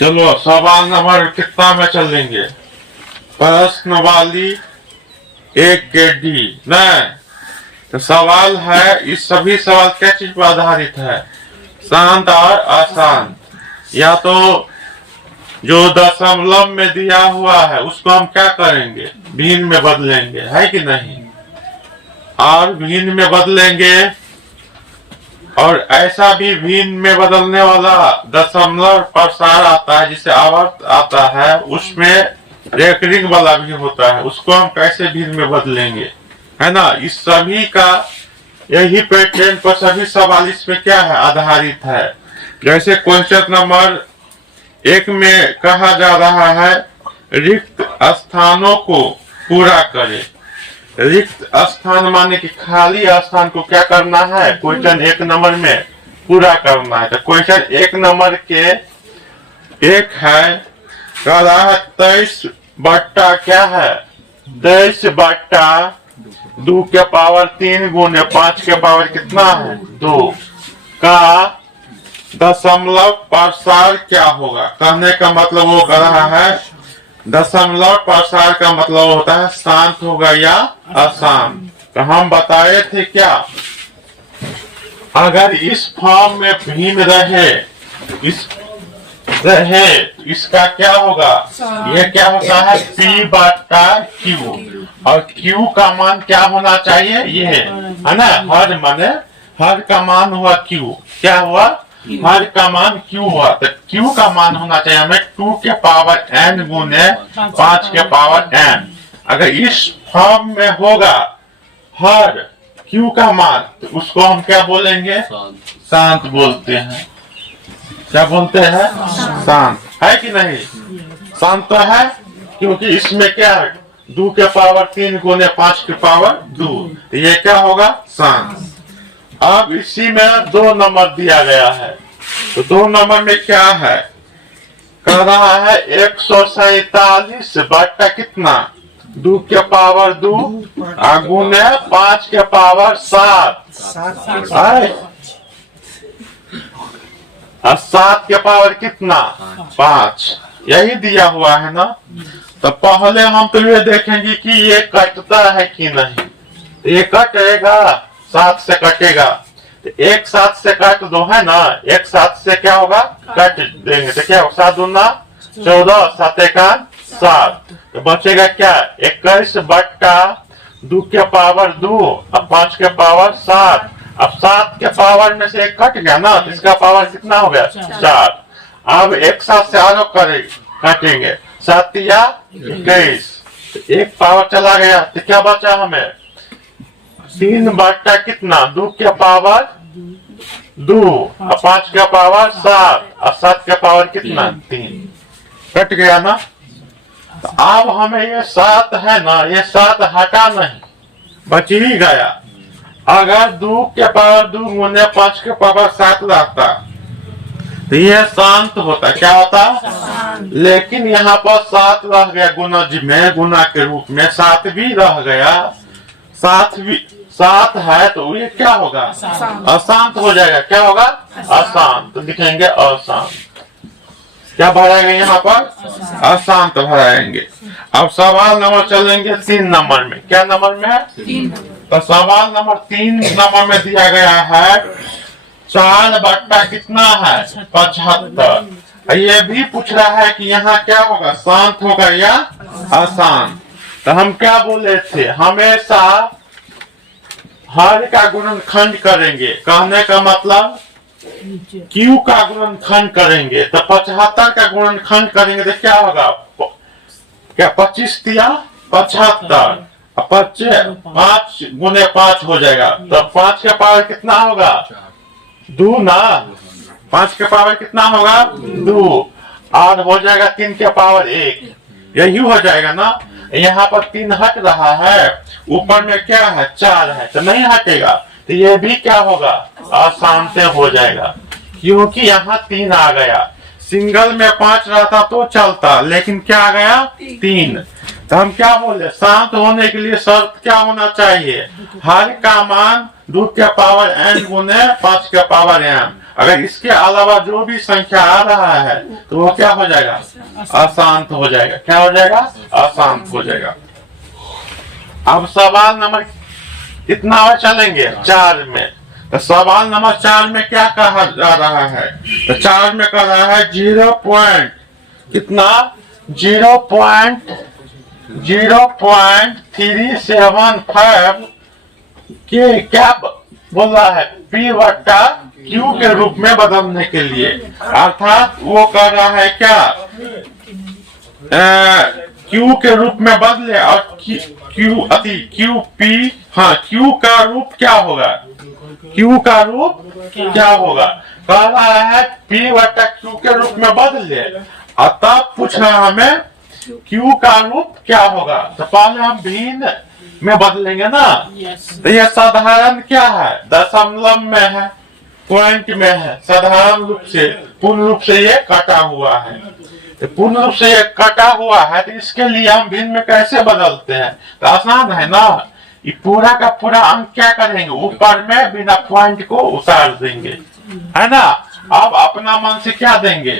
चलो सवाल नंबर कितना में चलेंगे? प्रश्न वाली 1 के डी न। तो सवाल है, इस सभी सवाल क्या चीज पर आधारित है? शांत और अशांत। या तो जो दशमलव में दिया हुआ है उसको हम क्या करेंगे? भिन्न में बदलेंगे, है कि नहीं? और भिन्न में बदलेंगे, और ऐसा भी भिन्न में बदलने वाला दशमलव प्रसार आता है, जिसे आवर्त आता है, उसमें रेकरिंग वाला भी होता है, उसको हम कैसे भिन्न में बदलेंगे, है ना? इस सभी का यही पैटर्न पर सभी सवाल इसमें क्या है? आधारित है। जैसे क्वेश्चन नंबर 1 में कहा जा रहा है रिक्त स्थानों को पूरा करें। रिक्त स्थान माने कि खाली स्थान को क्या करना है? क्वेश्चन 1 नंबर में पूरा करना है। तो क्वेश्चन 1 नंबर के 1 है, कह रहा है 23 बट्टा क्या है? 23 बट्टा 2 के पावर 3 गुने 5 के पावर कितना है? 2 का दशमलव प्रसार क्या होगा? कहने का मतलब वो कह रहा है दशमलव प्रसार का मतलब होता है शांत होगा या अशांत। तो हम बताए थे क्या, अगर इस फॉर्म में भिन्न रहे, इसका क्या होगा? ये क्या होता है? P बटा Q, और Q का मान क्या होना चाहिए? ये है ना, हर माने हर का मान हुआ Q। क्या हुआ? हर का मान Q हुआ। तो Q का मान होना चाहिए हमें 2 के पावर n गुने 5 के पावर n। अगर इस फॉर्म में होगा हर Q का मान, तो उसको हम क्या बोलेंगे? शांत बोलते हैं। क्या बोलते हैं? शांत, है कि नहीं? शांत तो है, क्योंकि इसमें क्या है? 2 के पावर 3 गुने 5 के पावर 2। ये क्या होगा? शांत। अब इसी में 2 नंबर दिया गया है, तो 2 नंबर में क्या है? कह रहा है 147 बट्टा कितना? 2 के पावर 2 गुने 5 के पावर 7 और 7 के पावर कितना? 5। यही दिया हुआ है ना। तो पहले हम तो ये देखेंगे कि ये कटता है कि नहीं। ये कटेगा, 7 से कटेगा, तो 1 7 से काट दो, है ना। 1 7 से क्या होगा? काट देंगे, तो क्या होगा? 7 दूना 14, 7 एका 7। तो बचेगा क्या? 21 बट्टा 2 के पावर 2 और 5 के पावर 7। अब 7 के पावर में से 1 कट गया ना, तो इसका पावर कितना हो गया? 4। अब 1 7 से आगे काटेंगे, 7 या 21, तो 1 पावर चला गया, तो क्या बचा हमें? 3 बट्टा कितना? 2 के पावर 2 और 5 के पावर 7 और 7 के पावर कितना? 3। कट गया ना। तो अब हमें ये 7 है ना, ये 7 हटा नहीं, बच ही गया। अगर 2 के पावर 2 गुने 5 के पावर 7 रहता, तो ये शांत होता। क्या होता? लेकिन यहाँ पर 7 रह गया गुणज में, गुना के रूप में 7 भी रह गया। 7 है, तो ये क्या होगा? अशांत हो जाएगा। क्या होगा? अशांत। तो लिखेंगे अशांत। क्या भराएंगे यहाँ पर? अशांत भराएंगे। अब सवाल नंबर चलेंगे 3 नंबर में। क्या नंबर में है? 3। तो सवाल नंबर 3 नंबर में दिया गया है 4 बट्टा कितना है? 75। ये भी पूछ रहा है कि यहाँ क्या होगा? शांत होगा या अशांत। तो हम क्या बोले थे? हमेशा हर का गुणनखंड करेंगे। कहने का मतलब Q का गुणनखंड करेंगे, तो 75 का गुणनखंड करेंगे तो क्या होगा? क्या 25 दिया 75, 5 गुने 5 हो जाएगा, तो 5 के पावर कितना होगा? 2 ना। 5 के पावर कितना होगा? 2, और हो जाएगा 3 के पावर 1। यही हो जाएगा ना। यहाँ पर 3 हट रहा है, ऊपर में क्या है? 4 है, तो नहीं हटेगा। तो ये भी क्या होगा? अशांत हो जाएगा, क्योंकि यहाँ 3 आ गया। सिंगल में 5 रहता तो चलता, लेकिन क्या आ गया? 3। तो हम क्या बोले? शांत होने के लिए शर्त क्या होना चाहिए? हर का मान 2 के पावर n गुने 5 के पावर m। अगर इसके अलावा जो भी संख्या आ रहा है तो वो क्या हो जाएगा, अशांत हो जाएगा। क्या हो जाएगा, अशांत हो जाएगा। अब सवाल नंबर कितना में चलेंगे, 4 में। तो सवाल नंबर 4 में क्या कहा जा रहा है, तो 4 में कह रहा है 0.375 के क्या बोल रहा है, P वट्टा Q के रूप में बदलने के लिए। अर्थात वो कह रहा है क्या, Q के रूप में बदले और QP, हाँ Q का रूप क्या होगा, Q का रूप क्या होगा, कह रहा है P वट्टा Q के रूप में बदले और तब पूछ रहा हमें Q का रूप क्या होगा। तो पहले हम भिन्न में बदलेंगे ना। तो यह साधारण क्या है, दशमलव में है, पॉइंट में है, साधारण रूप से, पूर्ण रूप से ये कटा हुआ है। तो पूर्ण रूप से ये कटा हुआ है, तो इसके लिए हम भिन्न में कैसे बदलते हैं, तो आसान है ना। ये पूरा का पूरा अंक क्या करेंगे, ऊपर में बिना पॉइंट को उतार देंगे, है ना। अब अपना मन से क्या देंगे,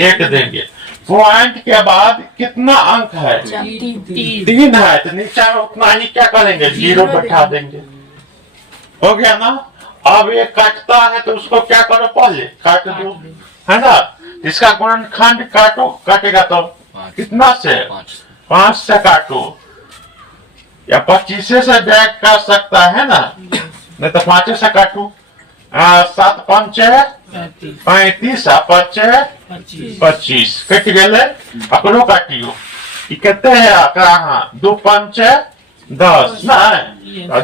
1 देंगे। पॉइंट के बाद कितना अंक है, 3 है, तो नीचे उतना ही क्या करेंगे, 0 बैठा देंगे। हो गया ना। अब ये काटता है तो उसको क्या करो, पहले काट दो, है ना। इसका गुणनखंड काटो, काटेगा तो कितना से, 5 से काटो, या 25 से बैग काट सकता है ना, नहीं तो 5 से काटू। 7 5 35 5 25 कट गए, पकड़ो काटियो। कहते हैं 2 5 10 ना,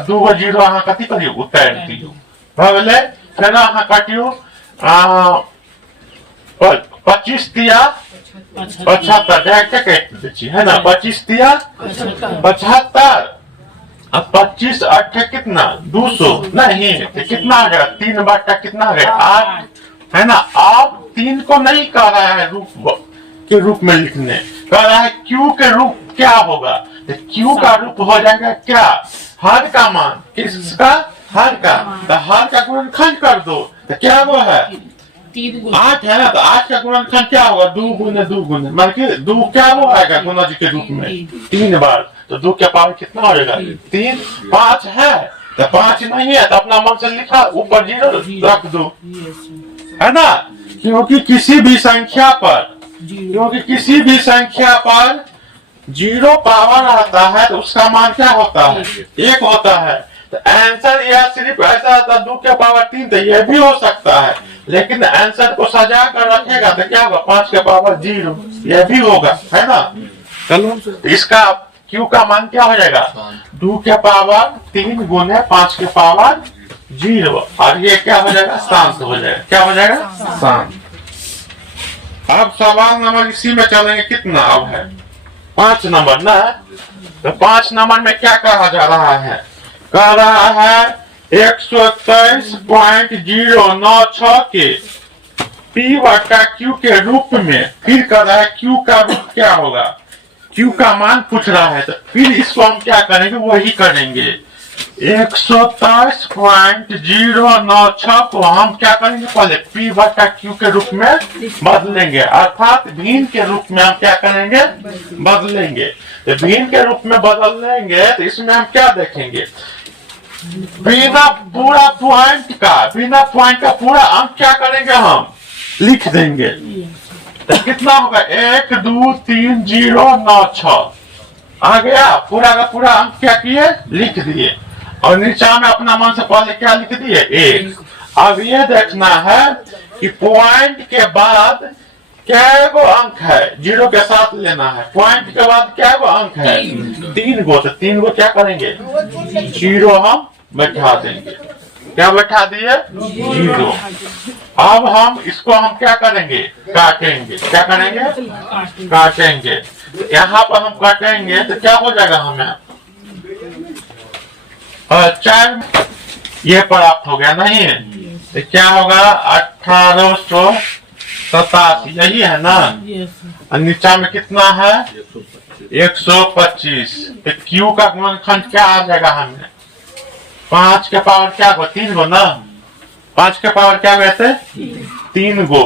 2 गो 0 अहाँ कथी करियो, उतार दियो, भगले। फिर अहाँ काटियो 25 तिया 75, डायरेक्ट काट दी है ना, 25 तिया 75, अब 25 8 कितना, 200 नहीं, तो कितना आ गया, 3 बटा कितना आ गया, 8, है ना। आप 3 को नहीं कह रहा है रूप के रूप में लिखने, कह रहा है Q के रूप क्या होगा, तो Q का रूप हो जाएगा क्या, हर का मान, किसका, हर का, तो हर का गुणनखंड कर दो, तो क्या वो है 8 है ना, तो 8 का गुणनखंड क्या होगा, 2 गुने 2 गुने, मतलब कि 2 क्या वो आएगा गुणज के रूप में 3 बार, तो 2 के पावर कितना हो जाएगा, 3। 5 है तो 5 नहीं है तो अपना मन से लिखा, ऊपर 0 रख दो, है ना। क्योंकि किसी भी संख्या पर 0 पावर आता है तो उसका मान क्या होता है, 1 होता है। तो आंसर यह सिर्फ ऐसा आता है 2 के पावर 3, तो यह भी हो सकता है, लेकिन आंसर को सजा कर रखेगा तो क्या होगा, 5 के पावर 0, यह भी होगा, है ना। चलो इसका Q का मान क्या हो जाएगा, 2 के पावर 3 गुने 5 के पावर 0, और ये क्या हो जाएगा, शांत हो जाएगा। क्या हो जाएगा, शांत। अब सवाल नंबर इसी में चलेंगे, कितना अब है, 5 नंबर ना। तो 5 नंबर में क्या कहा जा रहा है, कह रहा है 123.096 के P वट्टा Q के रूप में, फिर कह रहा है Q का रूप क्या होगा, Q का मान पूछ रहा है, तो फिर इसको हम क्या करेंगे, वही करेंगे। 123.096 को हम क्या करेंगे, पहले P वट्टा Q के रूप में बदलेंगे, अर्थात भिन्न के रूप में हम क्या करेंगे, बदलेंगे। तो भिन्न के रूप में बदलेंगे तो इसमें हम क्या देखेंगे, बिना पॉइंट का पूरा अंक क्या करेंगे, हम लिख देंगे। तो कितना होगा, 1 2 3 0 9 6 आ गया, पूरा का पूरा अंक क्या किए, लिख दिए, और नीचा में अपना मन से पहले क्या लिख दिए, 1। अब ये देखना है कि पॉइंट के बाद क्या गो अंक है, 0 के साथ लेना है, पॉइंट के बाद क्या गो अंक है, 3 गो, तो 3 गो क्या करेंगे, 0 हम बैठा देंगे। क्या बैठा दिए, 0। अब हम इसको हम क्या करेंगे, काटेंगे। क्या करेंगे, काटेंगे। यहाँ पर हम काटेंगे तो क्या हो जाएगा, हमें 4 ये प्राप्त हो गया, नहीं तो क्या होगा, 1887, यही है ना। नीचा में कितना है, 125। तो Q का गुणनखंड क्या आ जाएगा, हमें 5 के पावर क्या हो, 3 गो ना, 5 के पावर क्या हुए थे 3 गो।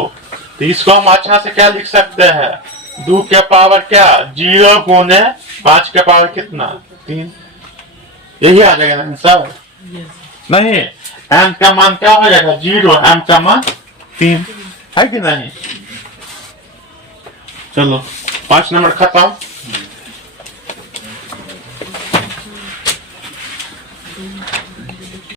तो इसको हम अच्छा से क्या लिख सकते हैं 2 के पावर क्या 0 गुने 5 के पावर कितना 3। यही आ जाएगा ना आंसर। नहीं m का मान क्या हो जाएगा 0 m का मान 3 है कि नहीं। चलो 5 नंबर खत्म।